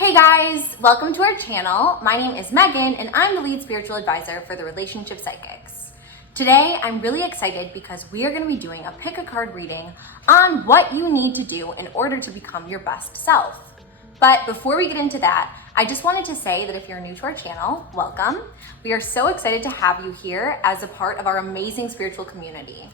Hey guys, welcome to our channel. My name is Megan and I'm the lead spiritual advisor for the Relationship Psychics. Today, I'm really excited because we are going to be doing a pick a card reading on what you need to do in order to become your best self. But before we get into that, I just wanted to say that if you're new to our channel, welcome. We are so excited to have you here as a part of our amazing spiritual community.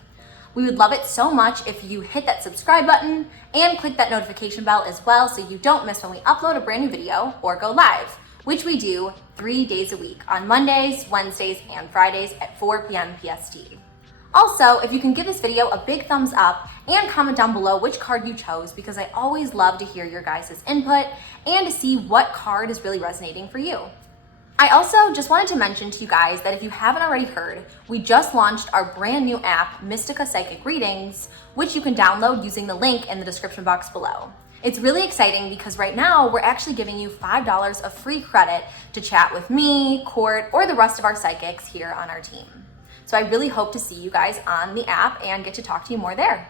We would love it so much if you hit that subscribe button and click that notification bell as well so you don't miss when we upload a brand new video or go live, which we do 3 days a week on Mondays, Wednesdays, and Fridays at 4 p.m. PST. Also, if you can give this video a big thumbs up and comment down below which card you chose, because I always love to hear your guys' input and to see what card is really resonating for you. I also just wanted to mention to you guys that if you haven't already heard, we just launched our brand new app, Mystica Psychic Readings, which you can download using the link in the description box below. It's really exciting because right now we're actually giving you $5 of free credit to chat with me, Court, or the rest of our psychics here on our team. So I really hope to see you guys on the app and get to talk to you more there.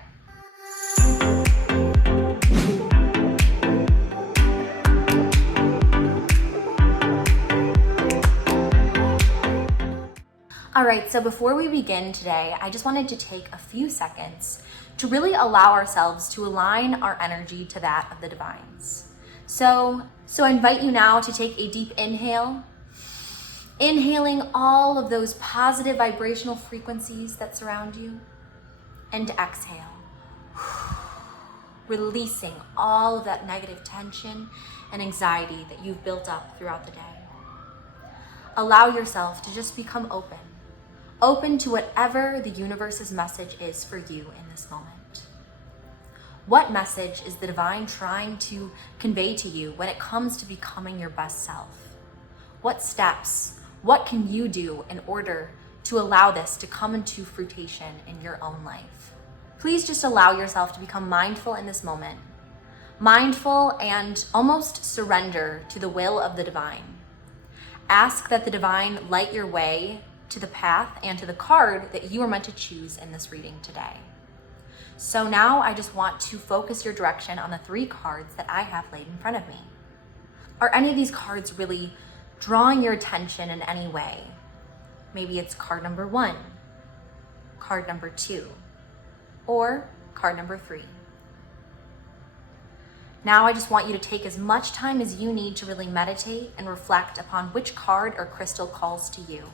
All right, so before we begin today, I just wanted to take a few seconds to really allow ourselves to align our energy to that of the divines. So I invite you now to take a deep inhale, inhaling all of those positive vibrational frequencies that surround you, and exhale, releasing all of that negative tension and anxiety that you've built up throughout the day. Allow yourself to just become open to whatever the universe's message is for you in this moment. What message is the divine trying to convey to you when it comes to becoming your best self? What steps, what can you do in order to allow this to come into fruition in your own life? Please just allow yourself to become mindful in this moment. Mindful and almost surrender to the will of the divine. Ask that the divine light your way to the path and to the card that you are meant to choose in this reading today. So now I just want to focus your direction on the 3 cards that I have laid in front of me. Are any of these cards really drawing your attention in any way? Maybe it's card number 1, card number 2, or card number 3. Now I just want you to take as much time as you need to really meditate and reflect upon which card or crystal calls to you.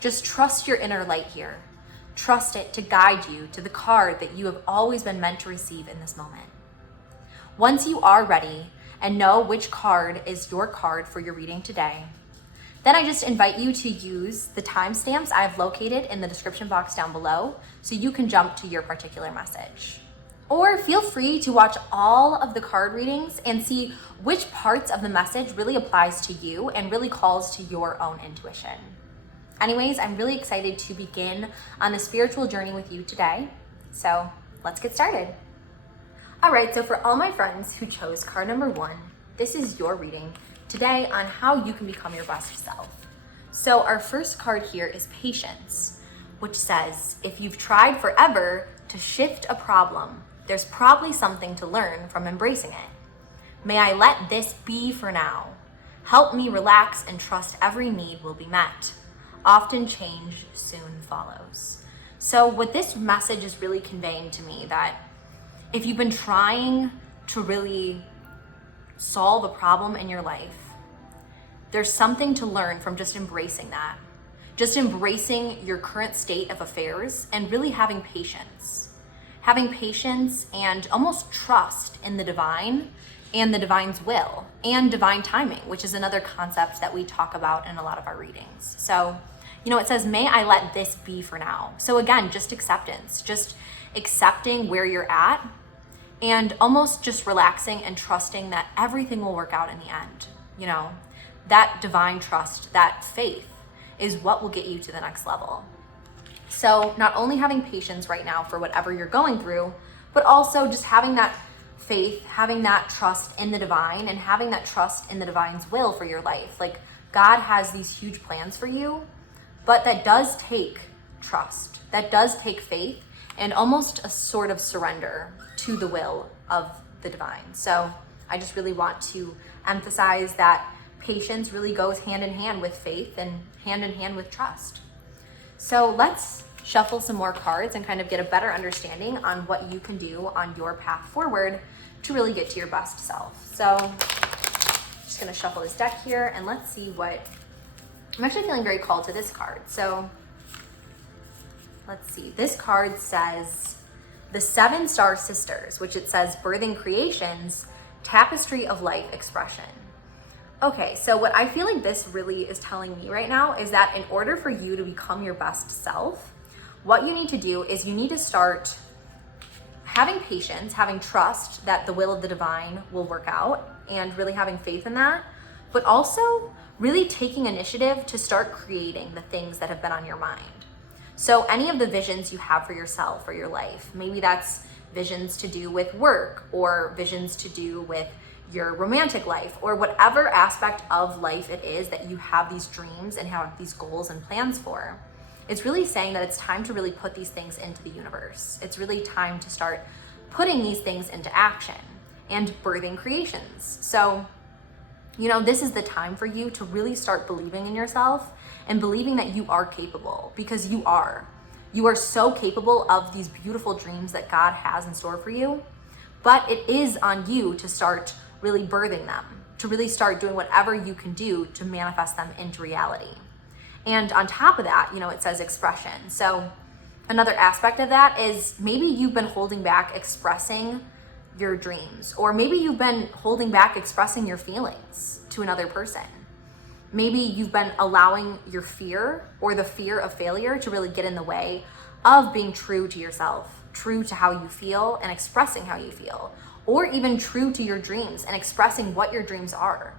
Just trust your inner light here. Trust it to guide you to the card that you have always been meant to receive in this moment. Once you are ready and know which card is your card for your reading today, then I just invite you to use the timestamps I've located in the description box down below so you can jump to your particular message. Or feel free to watch all of the card readings and see which parts of the message really applies to you and really calls to your own intuition. Anyways, I'm really excited to begin on the spiritual journey with you today. So let's get started. All right, so for all my friends who chose card number 1, this is your reading today on how you can become your best self. So our first card here is Patience, which says, if you've tried forever to shift a problem, there's probably something to learn from embracing it. May I let this be for now. Help me relax and trust every need will be met. Often change soon follows. So what this message is really conveying to me, that if you've been trying to really solve a problem in your life, there's something to learn from just embracing that. Just embracing your current state of affairs and really having patience. Having patience and almost trust in the divine and the divine's will and divine timing, which is another concept that we talk about in a lot of our readings. So, it says, may I let this be for now. So again, just acceptance, just accepting where you're at and almost just relaxing and trusting that everything will work out in the end. That divine trust, that faith is what will get you to the next level. So not only having patience right now for whatever you're going through, but also just having that faith, having that trust in the divine and having that trust in the divine's will for your life. Like, God has these huge plans for you, but that does take trust. That does take faith and almost a sort of surrender to the will of the divine. So I just really want to emphasize that patience really goes hand in hand with faith and hand in hand with trust. So let's shuffle some more cards and kind of get a better understanding on what you can do on your path forward to really get to your best self. So I'm just gonna shuffle this deck here and let's see what, I'm actually feeling very called to this card. So let's see, this card says the 7 Star Sisters, which it says birthing creations, tapestry of life expression. Okay, so what I feel like this really is telling me right now is that in order for you to become your best self, what you need to do is you need to start having patience, having trust that the will of the divine will work out, and really having faith in that, but also really taking initiative to start creating the things that have been on your mind. So any of the visions you have for yourself or your life, maybe that's visions to do with work or visions to do with your romantic life or whatever aspect of life it is that you have these dreams and have these goals and plans for. It's really saying that it's time to really put these things into the universe. It's really time to start putting these things into action and birthing creations. So, this is the time for you to really start believing in yourself and believing that you are capable, because you are. You are so capable of these beautiful dreams that God has in store for you, but it is on you to start really birthing them, to really start doing whatever you can do to manifest them into reality. And on top of that, it says expression. So another aspect of that is maybe you've been holding back expressing your dreams, or maybe you've been holding back expressing your feelings to another person. Maybe you've been allowing your fear or the fear of failure to really get in the way of being true to yourself, true to how you feel and expressing how you feel, or even true to your dreams and expressing what your dreams are.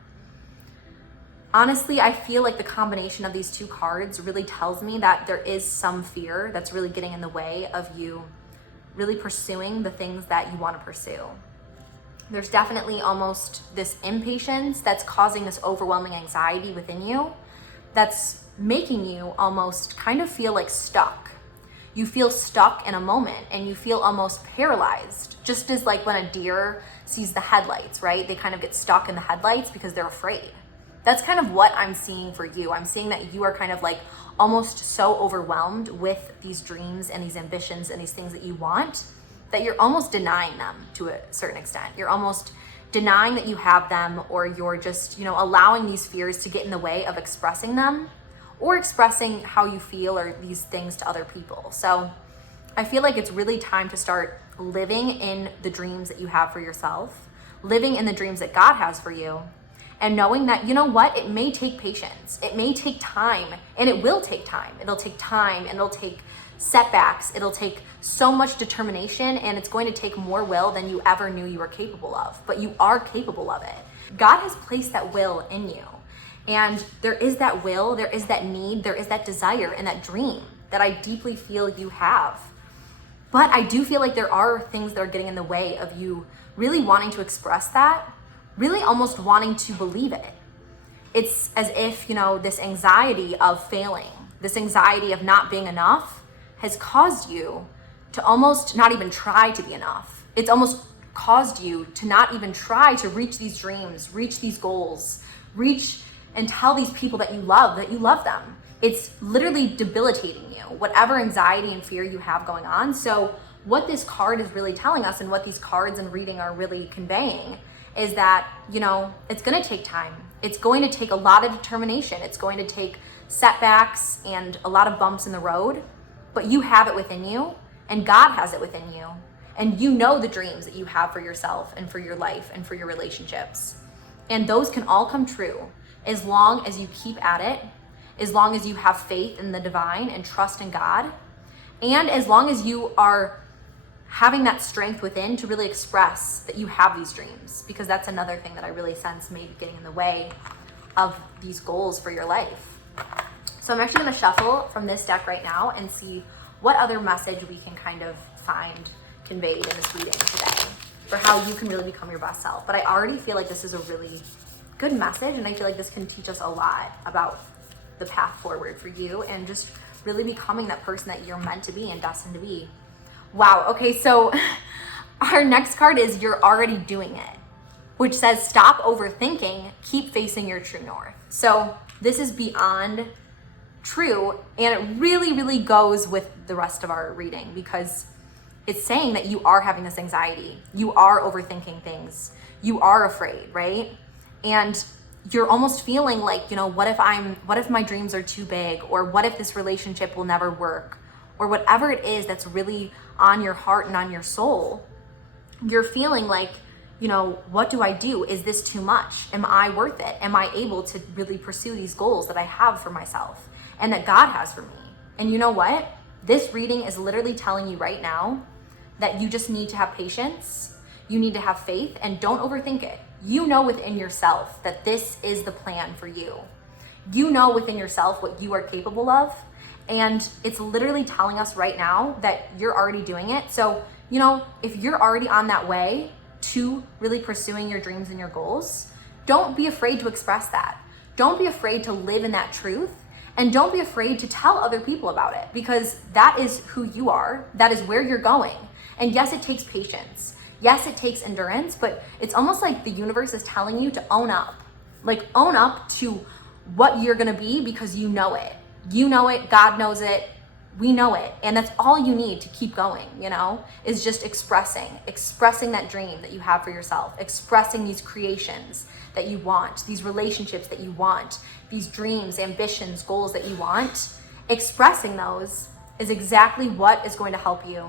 Honestly, I feel like the combination of these 2 cards really tells me that there is some fear that's really getting in the way of you really pursuing the things that you want to pursue. There's definitely almost this impatience that's causing this overwhelming anxiety within you that's making you almost kind of feel like stuck. You feel stuck in a moment and you feel almost paralyzed, just as like when a deer sees the headlights, right? They kind of get stuck in the headlights because they're afraid. That's kind of what I'm seeing for you. I'm seeing that you are kind of like almost so overwhelmed with these dreams and these ambitions and these things that you want that you're almost denying them to a certain extent. You're almost denying that you have them, or you're just, allowing these fears to get in the way of expressing them or expressing how you feel or these things to other people. So I feel like it's really time to start living in the dreams that you have for yourself, living in the dreams that God has for you, and knowing that, it may take patience, it may take time, and it will take time. It'll take time and it'll take setbacks. It'll take so much determination, and it's going to take more will than you ever knew you were capable of, but you are capable of it. God has placed that will in you, and there is that will, there is that need, there is that desire and that dream that I deeply feel you have. But I do feel like there are things that are getting in the way of you really wanting to express that, really almost wanting to believe it. It's as if, this anxiety of failing, this anxiety of not being enough has caused you to almost not even try to be enough. It's almost caused you to not even try to reach these dreams, reach these goals, reach and tell these people that you love them. It's literally debilitating you, whatever anxiety and fear you have going on. So what this card is really telling us, and what these cards and reading are really conveying, is that, it's going to take time. It's going to take a lot of determination. It's going to take setbacks and a lot of bumps in the road, but you have it within you, and God has it within you. And you know the dreams that you have for yourself and for your life and for your relationships. And those can all come true as long as you keep at it, as long as you have faith in the divine and trust in God, and as long as you are having that strength within to really express that you have these dreams, because that's another thing that I really sense maybe getting in the way of these goals for your life. So I'm actually going to shuffle from this deck right now and see what other message we can kind of find conveyed in this reading today for how you can really become your best self. But I already feel like this is a really good message, and I feel like this can teach us a lot about the path forward for you and just really becoming that person that you're meant to be and destined to be. Wow. Okay. So our next card is you're already doing it. which says stop overthinking, keep facing your true north. So this is beyond true, and it really, really goes with the rest of our reading, because it's saying that you are having this anxiety, you are overthinking things, you are afraid, right? And you're almost feeling like, what if my dreams are too big, or what if this relationship will never work, or whatever it is that's really on your heart and on your soul. You're feeling like, what do I do? Is this too much? Am I worth it? Am I able to really pursue these goals that I have for myself and that God has for me? And you know what? This reading is literally telling you right now that you just need to have patience. You need to have faith, and don't overthink it. You know within yourself that this is the plan for you. You know within yourself what you are capable of. And it's literally telling us right now that you're already doing it. So, if you're already on that way to really pursuing your dreams and your goals, don't be afraid to express that. Don't be afraid to live in that truth. And don't be afraid to tell other people about it, because that is who you are. That is where you're going. And yes, it takes patience. Yes, it takes endurance, but it's almost like the universe is telling you to own up. Like, own up to what you're gonna be, because you know it. You know it, God knows it, we know it. And that's all you need to keep going, is just expressing that dream that you have for yourself, expressing these creations that you want, these relationships that you want, these dreams, ambitions, goals that you want. Expressing those is exactly what is going to help you.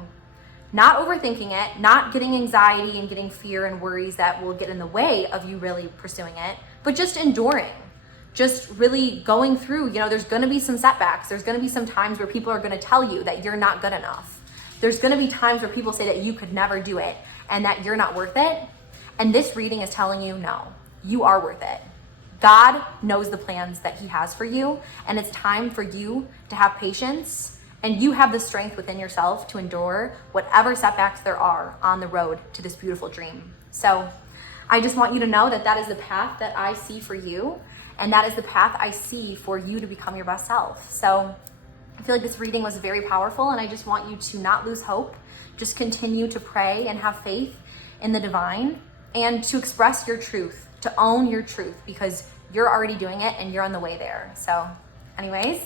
Not overthinking it, not getting anxiety and getting fear and worries that will get in the way of you really pursuing it, but just enduring, just really going through, there's gonna be some setbacks. There's gonna be some times where people are gonna tell you that you're not good enough. There's gonna be times where people say that you could never do it and that you're not worth it. And this reading is telling you, no, you are worth it. God knows the plans that He has for you, and it's time for you to have patience. And you have the strength within yourself to endure whatever setbacks there are on the road to this beautiful dream. So I just want you to know that that is the path that I see for you. And that is the path I see for you to become your best self. So I feel like this reading was very powerful, and I just want you to not lose hope. Just continue to pray and have faith in the divine, and to express your truth, to own your truth, because you're already doing it and you're on the way there. So anyways,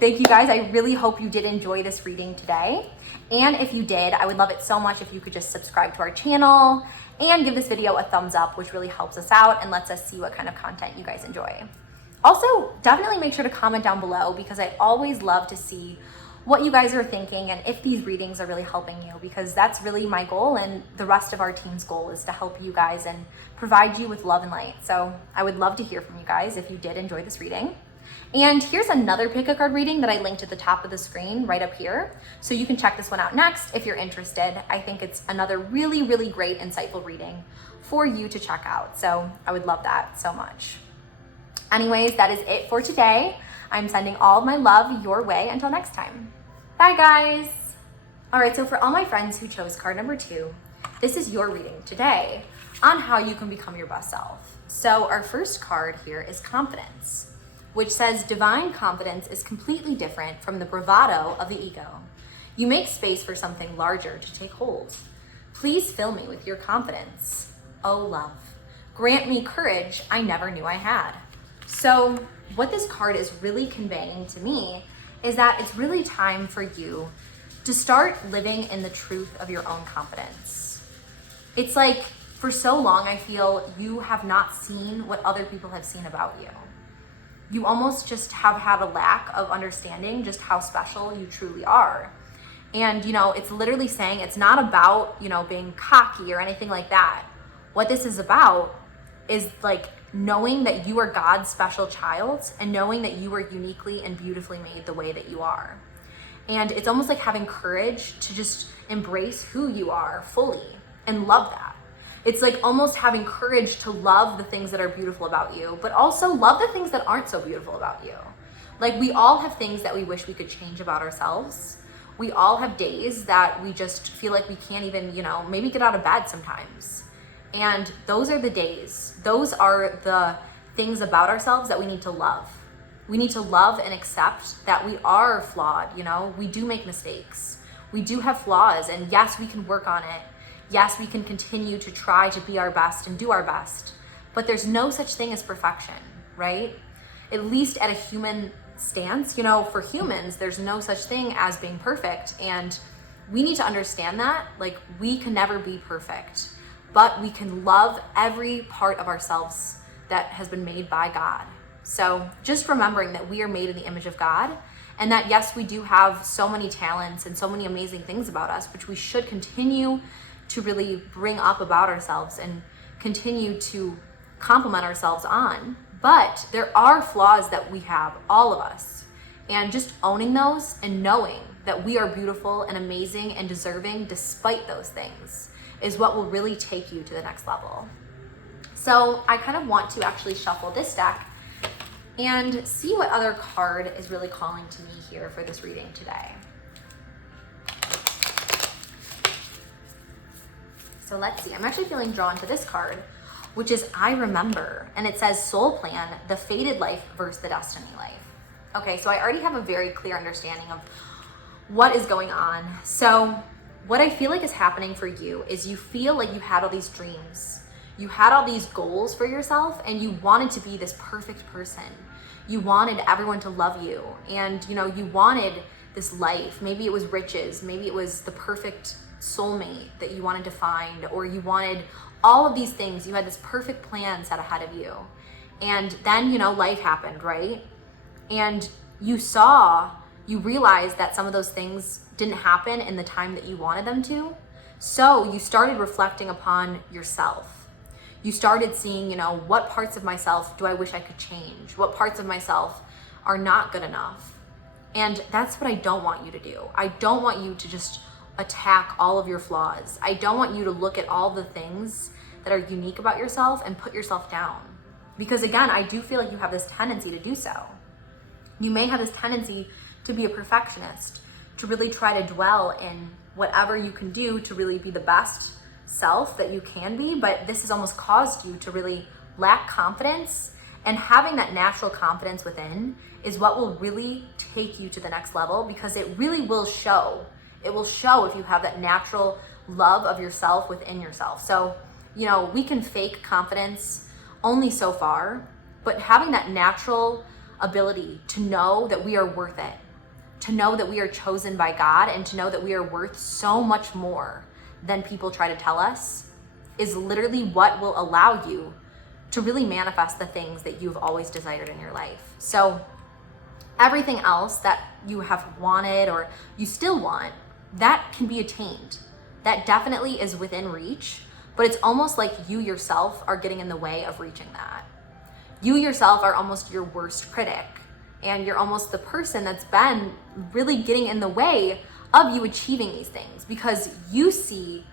thank you guys. I really hope you did enjoy this reading today. And if you did, I would love it so much if you could just subscribe to our channel and give this video a thumbs up, which really helps us out and lets us see what kind of content you guys enjoy. Also, definitely make sure to comment down below, because I always love to see what you guys are thinking and if these readings are really helping you, because that's really my goal, and the rest of our team's goal is to help you guys and provide you with love and light. So I would love to hear from you guys if you did enjoy this reading. And here's another pick a card reading that I linked at the top of the screen right up here. So you can check this one out next if you're interested. I think it's another really, really great, insightful reading for you to check out. So I would love that so much. Anyways, that is it for today. I'm sending all of my love your way until next time. Bye guys. All right, so for all my friends who chose card number 2, this is your reading today on how you can become your best self. So our first card here is confidence, which says divine confidence is completely different from the bravado of the ego. You make space for something larger to take hold. Please fill me with your confidence. Oh love, grant me courage I never knew I had. So what this card is really conveying to me is that it's really time for you to start living in the truth of your own confidence. It's like for so long, I feel you have not seen what other people have seen about you. You almost just have had a lack of understanding just how special you truly are. And, it's literally saying it's not about, being cocky or anything like that. What this is about is like knowing that you are God's special child and knowing that you are uniquely and beautifully made the way that you are. And it's almost like having courage to just embrace who you are fully and love that. It's like almost having courage to love the things that are beautiful about you, but also love the things that aren't so beautiful about you. Like, we all have things that we wish we could change about ourselves. We all have days that we just feel like we can't even, maybe get out of bed sometimes. And those are the days. Those are the things about ourselves that we need to love. We need to love and accept that we are flawed, we do make mistakes. We do have flaws, and yes, we can work on it. Yes, we can continue to try to be our best and do our best, but there's no such thing as perfection, right? At least at a human stance, for humans, there's no such thing as being perfect. And we need to understand that, like, we can never be perfect, but we can love every part of ourselves that has been made by God. So just remembering that we are made in the image of God, and that yes, we do have so many talents and so many amazing things about us, which we should continue to really bring up about ourselves and continue to compliment ourselves on. But there are flaws that we have, all of us. And just owning those and knowing that we are beautiful and amazing and deserving despite those things is what will really take you to the next level. So I kind of want to actually shuffle this deck and see what other card is really calling to me here for this reading today. So let's see, I'm actually feeling drawn to this card, which is I Remember, and it says Soul Plan, the fated life versus the destiny life. Okay, so I already have a very clear understanding of what is going on. So what I feel like is happening for you is you feel like you had all these dreams, you had all these goals for yourself, and you wanted to be this perfect person. You wanted everyone to love you, and you wanted this life. Maybe it was riches, maybe it was the perfect soulmate that you wanted to find, or you wanted all of these things. You had this perfect plan set ahead of you. And then, life happened, right? And you realized that some of those things didn't happen in the time that you wanted them to. So you started reflecting upon yourself. You started seeing, what parts of myself do I wish I could change? What parts of myself are not good enough? And that's what I don't want you to do. I don't want you to just attack all of your flaws. I don't want you to look at all the things that are unique about yourself and put yourself down. Because again, I do feel like you have this tendency to do so. You may have this tendency to be a perfectionist, to really try to dwell in whatever you can do to really be the best self that you can be, but this has almost caused you to really lack confidence. And having that natural confidence within is what will really take you to the next level, because it really will show. It will show if you have that natural love of yourself within yourself. So, we can fake confidence only so far, but having that natural ability to know that we are worth it, to know that we are chosen by God, and to know that we are worth so much more than people try to tell us, is literally what will allow you to really manifest the things that you've always desired in your life. So everything else that you have wanted or you still want, that can be attained. That definitely is within reach, but it's almost like you yourself are getting in the way of reaching that. You yourself are almost your worst critic, and you're almost the person that's been really getting in the way of you achieving these things, because you see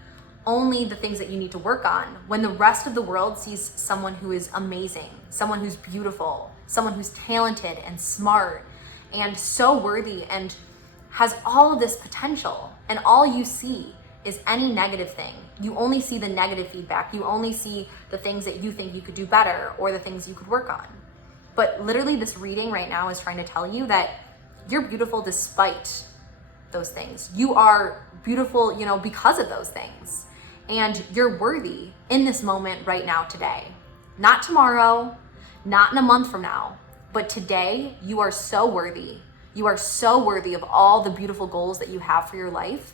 only the things that you need to work on, when the rest of the world sees someone who is amazing, someone who's beautiful, someone who's talented and smart and so worthy and has all of this potential, and all you see is any negative thing. You only see the negative feedback. You only see the things that you think you could do better or the things you could work on. But literally this reading right now is trying to tell you that you're beautiful despite those things. You are beautiful, because of those things. And you're worthy in this moment right now, today. Not tomorrow, not in a month from now, but today you are so worthy. You are so worthy of all the beautiful goals that you have for your life.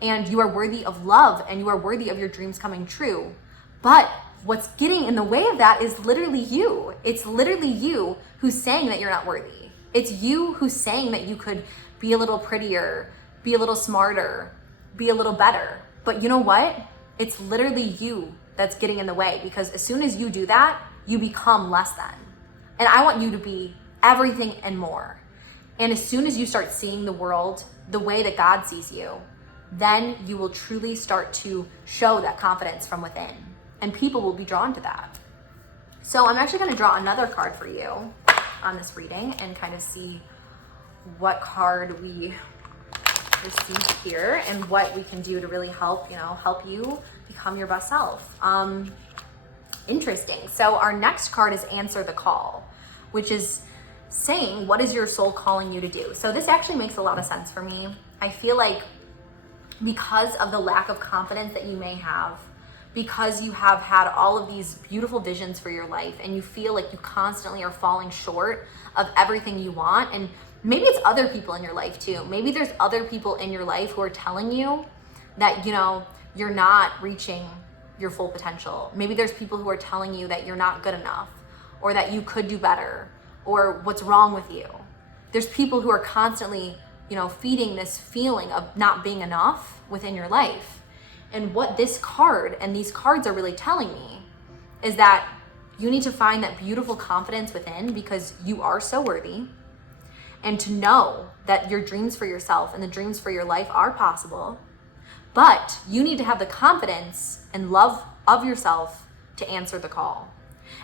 And you are worthy of love, and you are worthy of your dreams coming true. But what's getting in the way of that is literally you. It's literally you who's saying that you're not worthy. It's you who's saying that you could be a little prettier, be a little smarter, be a little better. But you know what? It's literally you that's getting in the way, because as soon as you do that, you become less than. And I want you to be everything and more. And as soon as you start seeing the world the way that God sees you, then you will truly start to show that confidence from within, and people will be drawn to that. So I'm actually going to draw another card for you on this reading and kind of see what card we receive here and what we can do to really help you become your best self. Interesting. So our next card is Answer the Call, which is saying, what is your soul calling you to do? So this actually makes a lot of sense for me. I feel like because of the lack of confidence that you may have, because you have had all of these beautiful visions for your life and you feel like you constantly are falling short of everything you want. And maybe it's other people in your life too. Maybe there's other people in your life who are telling you that, you know, you're not reaching your full potential. Maybe there's people who are telling you that you're not good enough, or that you could do better, or what's wrong with you. There's people who are constantly, you know, feeding this feeling of not being enough within your life. And what this card and these cards are really telling me is that you need to find that beautiful confidence within, because you are so worthy, and to know that your dreams for yourself and the dreams for your life are possible. But you need to have the confidence and love of yourself to answer the call.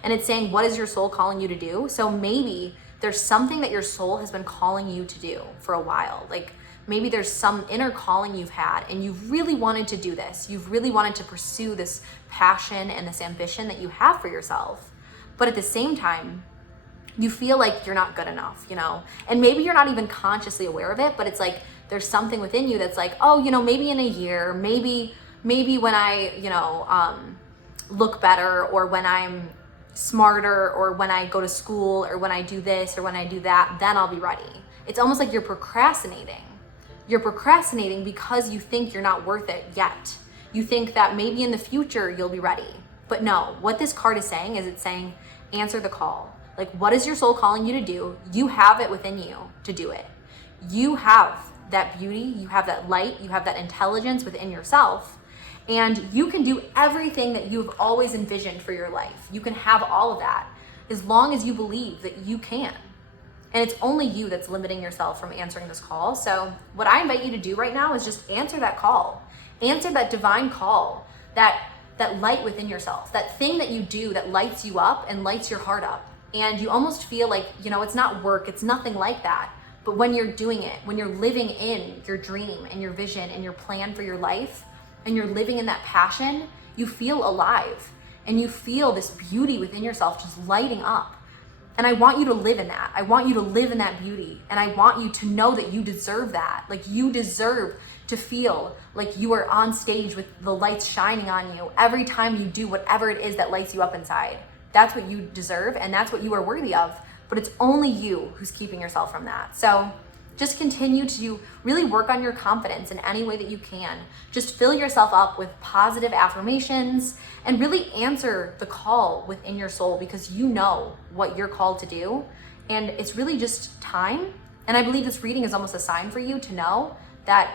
And it's saying, what is your soul calling you to do? So maybe there's something that your soul has been calling you to do for a while. Like maybe there's some inner calling you've had and you've really wanted to do this. You've really wanted to pursue this passion and this ambition that you have for yourself. But at the same time, you feel like you're not good enough, you know? And maybe you're not even consciously aware of it, but it's like there's something within you that's like, oh, you know, maybe in a year, maybe when I, you know, look better, or when I'm smarter, or when I go to school, or when I do this, or when I do that, then I'll be ready. It's almost like you're procrastinating. You're procrastinating because you think you're not worth it yet. You think that maybe in the future you'll be ready. But no, what this card is saying is it's saying, answer the call. Like, what is your soul calling you to do? You have it within you to do it. You have that beauty, you have that light, you have that intelligence within yourself, and you can do everything that you've always envisioned for your life. You can have all of that as long as you believe that you can. And it's only you that's limiting yourself from answering this call. So what I invite you to do right now is just answer that call. Answer that divine call, that light within yourself, that thing that you do that lights you up and lights your heart up. And you almost feel like, you know, it's not work, it's nothing like that. But when you're doing it, when you're living in your dream and your vision and your plan for your life, and you're living in that passion, you feel alive and you feel this beauty within yourself just lighting up. And I want you to live in that. I want you to live in that beauty. And I want you to know that you deserve that. Like, you deserve to feel like you are on stage with the lights shining on you every time you do whatever it is that lights you up inside. That's what you deserve, and that's what you are worthy of. But it's only you who's keeping yourself from that. So just continue to really work on your confidence in any way that you can. Just fill yourself up with positive affirmations and really answer the call within your soul, because you know what you're called to do. And it's really just time. And I believe this reading is almost a sign for you to know that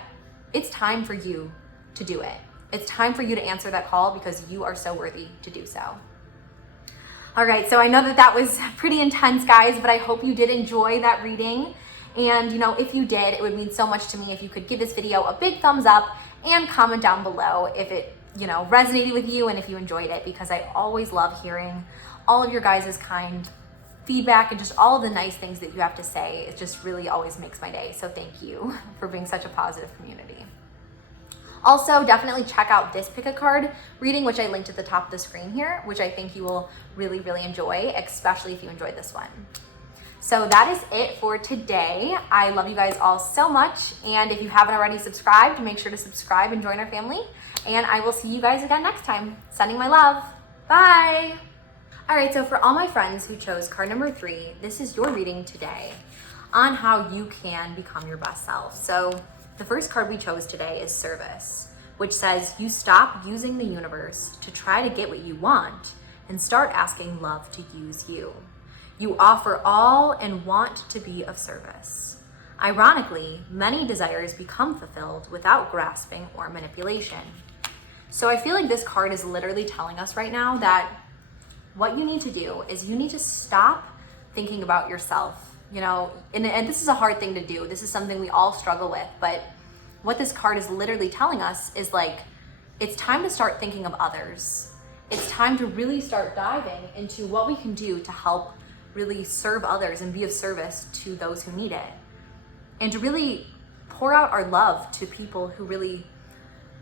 it's time for you to do it. It's time for you to answer that call, because you are so worthy to do so. All right, so I know that was pretty intense, guys, but I hope you did enjoy that reading. And, you know, if you did, it would mean so much to me if you could give this video a big thumbs up and comment down below if it, you know, resonated with you and if you enjoyed it, because I always love hearing all of your guys' kind feedback and just all of the nice things that you have to say. It just really always makes my day. So thank you for being such a positive community. Also, definitely check out this pick a card reading, which I linked at the top of the screen here, which I think you will really, really enjoy, especially if you enjoyed this one. So that is it for today. I love you guys all so much. And if you haven't already subscribed, make sure to subscribe and join our family. And I will see you guys again next time. Sending my love. Bye. All right, so for all my friends who chose card number 3, this is your reading today on how you can become your best self. So the first card we chose today is Service, which says you stop using the universe to try to get what you want and start asking love to use you. You offer all and want to be of service. Ironically, many desires become fulfilled without grasping or manipulation. So I feel like this card is literally telling us right now that what you need to do is you need to stop thinking about yourself. You know, and this is a hard thing to do. This is something we all struggle with, but what this card is literally telling us is like, it's time to start thinking of others. It's time to really start diving into what we can do to help really serve others and be of service to those who need it. And to really pour out our love to people who really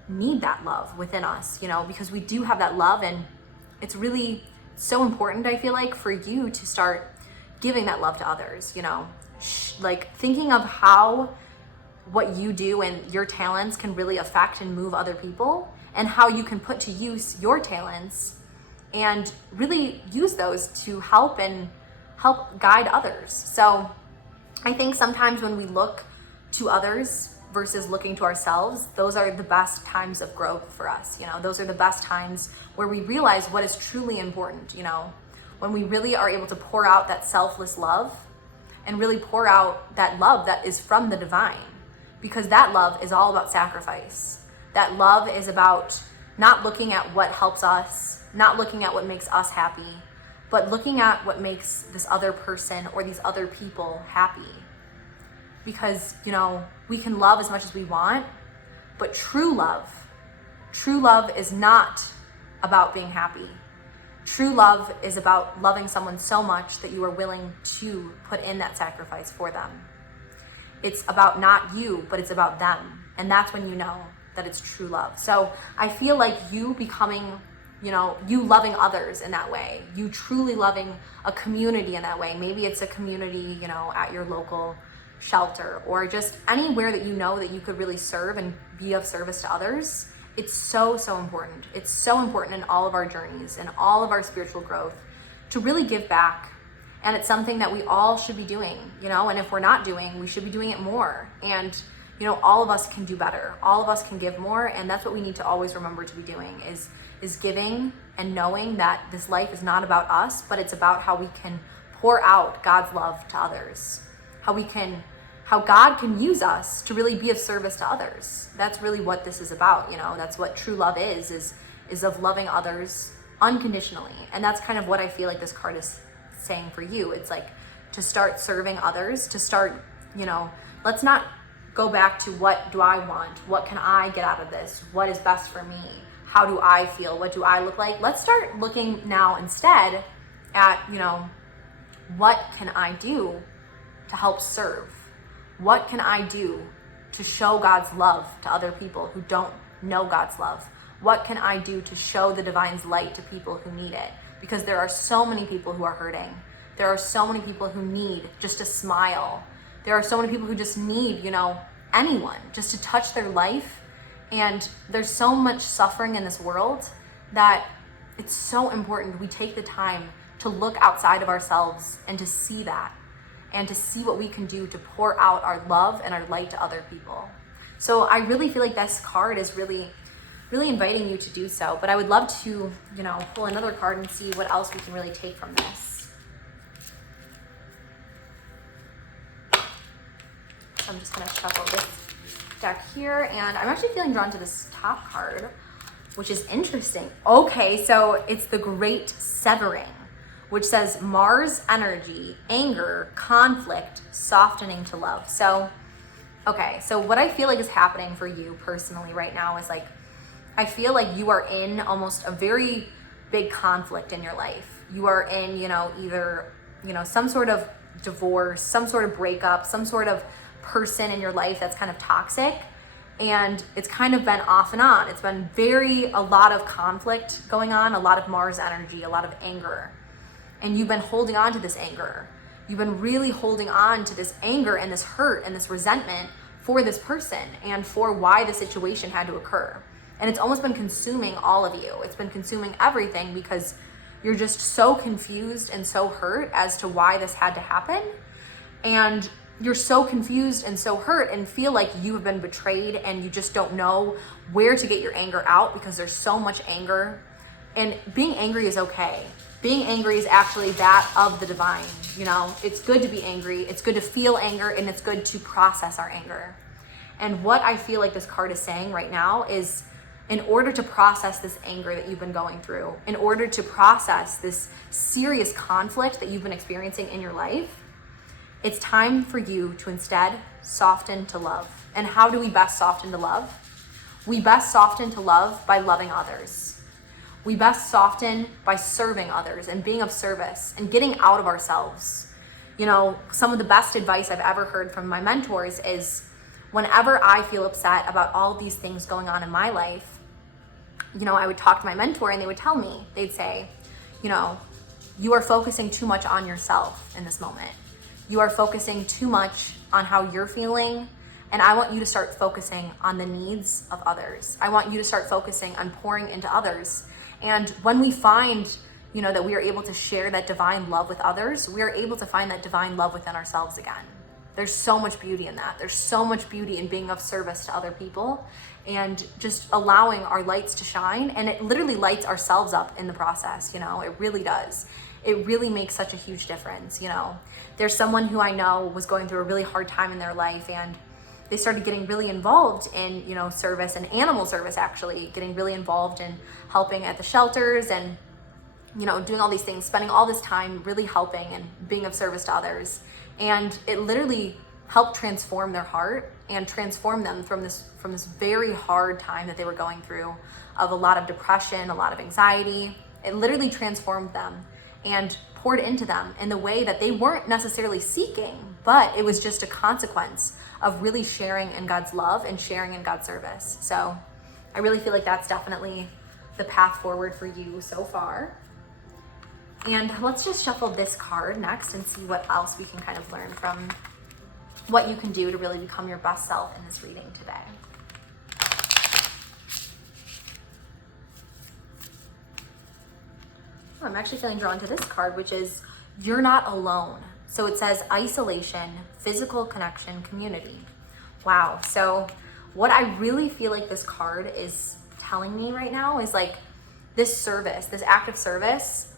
need that love within us, you know, because we do have that love, and it's really so important, I feel like, for you to start giving that love to others, you know, like thinking of how what you do and your talents can really affect and move other people, and how you can put to use your talents and really use those to help guide others. So I think sometimes when we look to others versus looking to ourselves, those are the best times of growth for us. Those are the best times where we realize what is truly important, when we really are able to pour out that selfless love and really pour out that love that is from the divine, because that love is all about sacrifice. That love is about not looking at what helps us, not looking at what makes us happy, but looking at what makes this other person or these other people happy. Because, we can love as much as we want, but true love is not about being happy. True love is about loving someone so much that you are willing to put in that sacrifice for them. It's about not you, but it's about them. And that's when you know that it's true love. So I feel like you becoming, you loving others in that way, you truly loving a community in that way. Maybe it's a community, at your local shelter, or just anywhere that that you could really serve and be of service to others. It's so important. It's so important in all of our journeys and all of our spiritual growth to really give back. And it's something that we all should be doing, and if we're not doing, we should be doing it more. And, all of us can do better. All of us can give more. And that's what we need to always remember to be doing is giving and knowing that this life is not about us, but it's about how we can pour out God's love to others. How God can use us to really be of service to others. That's really what this is about. That's what true love is of loving others unconditionally. And that's kind of what I feel like this card is saying for you. It's like to start serving others, to start, let's not go back to what do I want? What can I get out of this? What is best for me? How do I feel? What do I look like? Let's start looking now instead at, what can I do to help serve? What can I do to show God's love to other people who don't know God's love? What can I do to show the divine's light to people who need it? Because there are so many people who are hurting. There are so many people who need just a smile. There are so many people who just need, anyone just to touch their life. And there's so much suffering in this world that it's so important we take the time to look outside of ourselves and to see that, and to see what we can do to pour out our love and our light to other people. So I really feel like this card is really inviting you to do so. But I would love to, pull another card and see what else we can really take from this. So I'm just gonna shuffle this deck here, and I'm actually feeling drawn to this top card, which is interesting. Okay, so it's the Great Severing, which says Mars energy, anger, conflict, softening to love. So, okay, so what I feel like is happening for you personally right now is I feel like you are in almost a very big conflict in your life. You are in, either, some sort of divorce, some sort of breakup, some sort of person in your life that's kind of toxic. And it's kind of been off and on. It's been a lot of conflict going on, a lot of Mars energy, a lot of anger. And you've been holding on to this anger. You've been really holding on to this anger and this hurt and this resentment for this person and for why the situation had to occur. And it's almost been consuming all of you. It's been consuming everything because you're just so confused and so hurt as to why this had to happen. And you're so confused and so hurt and feel like you have been betrayed, and you just don't know where to get your anger out because there's so much anger. And being angry is okay. Being angry is actually that of the divine. It's good to be angry. It's good to feel anger, and it's good to process our anger. And what I feel like this card is saying right now is, in order to process this anger that you've been going through, in order to process this serious conflict that you've been experiencing in your life, it's time for you to instead soften to love. And how do we best soften to love? We best soften to love by loving others. We best soften by serving others and being of service and getting out of ourselves. Some of the best advice I've ever heard from my mentors is, whenever I feel upset about all these things going on in my life, I would talk to my mentor and they would tell me, they'd say, you are focusing too much on yourself in this moment. You are focusing too much on how you're feeling And I want you to start focusing on the needs of others. I want you to start focusing on pouring into others. And when we find, that we are able to share that divine love with others, we are able to find that divine love within ourselves again. There's so much beauty in that. There's so much beauty in being of service to other people and just allowing our lights to shine. And it literally lights ourselves up in the process, it really does. It really makes such a huge difference, There's someone who I know was going through a really hard time in their life, and they started getting really involved in, service and animal service, actually, getting really involved in helping at the shelters and, doing all these things, spending all this time really helping and being of service to others. And it literally helped transform their heart and transform them from this very hard time that they were going through of a lot of depression, a lot of anxiety. It literally transformed them and poured into them in the way that they weren't necessarily seeking, but it was just a consequence of really sharing in God's love and sharing in God's service. So I really feel like that's definitely the path forward for you so far. And let's just shuffle this card next and see what else we can kind of learn from what you can do to really become your best self in this reading today. I'm actually feeling drawn to this card, which is you're not alone. So it says isolation, physical connection, community. Wow. So what I really feel like this card is telling me right now is like this service, this act of service,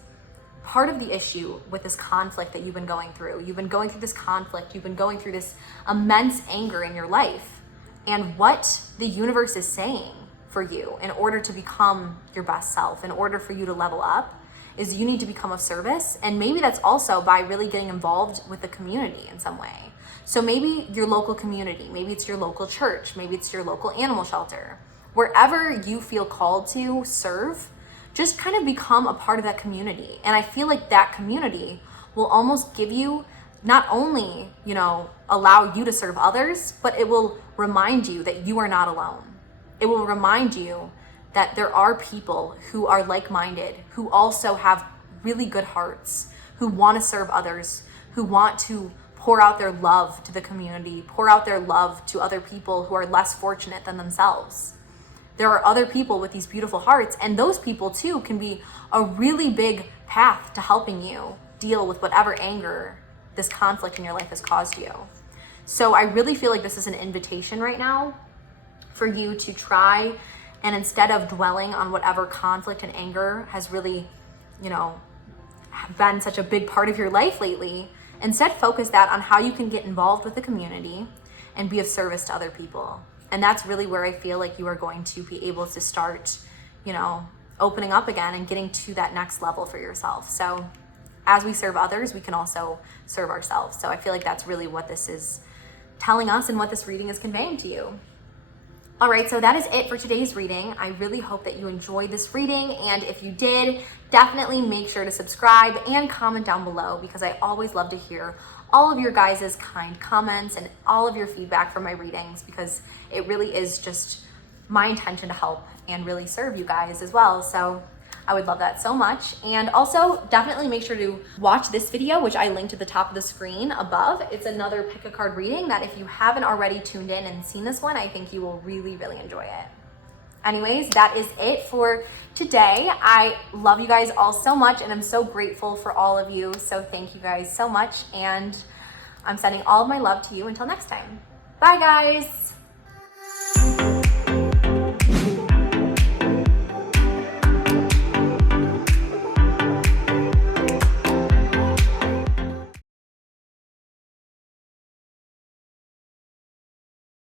part of the issue with this conflict that you've been going through. You've been going through this conflict. You've been going through this immense anger in your life. And what the universe is saying for you in order to become your best self, in order for you to level up, is you need to become of service. And maybe that's also by really getting involved with the community in some way. So maybe your local community, maybe it's your local church, maybe it's your local animal shelter. Wherever you feel called to serve, just kind of become a part of that community. And I feel like that community will almost give you not only, allow you to serve others, but it will remind you that you are not alone. It will remind you that there are people who are like-minded, who also have really good hearts, who want to serve others, who want to pour out their love to the community, pour out their love to other people who are less fortunate than themselves. There are other people with these beautiful hearts, and those people too can be a really big path to helping you deal with whatever anger this conflict in your life has caused you. So I really feel like this is an invitation right now for you to try, and instead of dwelling on whatever conflict and anger has really, been such a big part of your life lately, instead focus that on how you can get involved with the community and be of service to other people. And that's really where I feel like you are going to be able to start, opening up again and getting to that next level for yourself. So as we serve others, we can also serve ourselves. So I feel like that's really what this is telling us and what this reading is conveying to you. All right, so that is it for today's reading. I really hope that you enjoyed this reading. And if you did, definitely make sure to subscribe and comment down below, because I always love to hear all of your guys' kind comments and all of your feedback from my readings, because it really is just my intention to help and really serve you guys as well. So I would love that so much. And also definitely make sure to watch this video, which I linked at the top of the screen above. It's another pick a card reading that if you haven't already tuned in and seen this one, I think you will really, really enjoy it. Anyways, that is it for today. I love you guys all so much, and I'm so grateful for all of you. So thank you guys so much. And I'm sending all of my love to you until next time. Bye guys.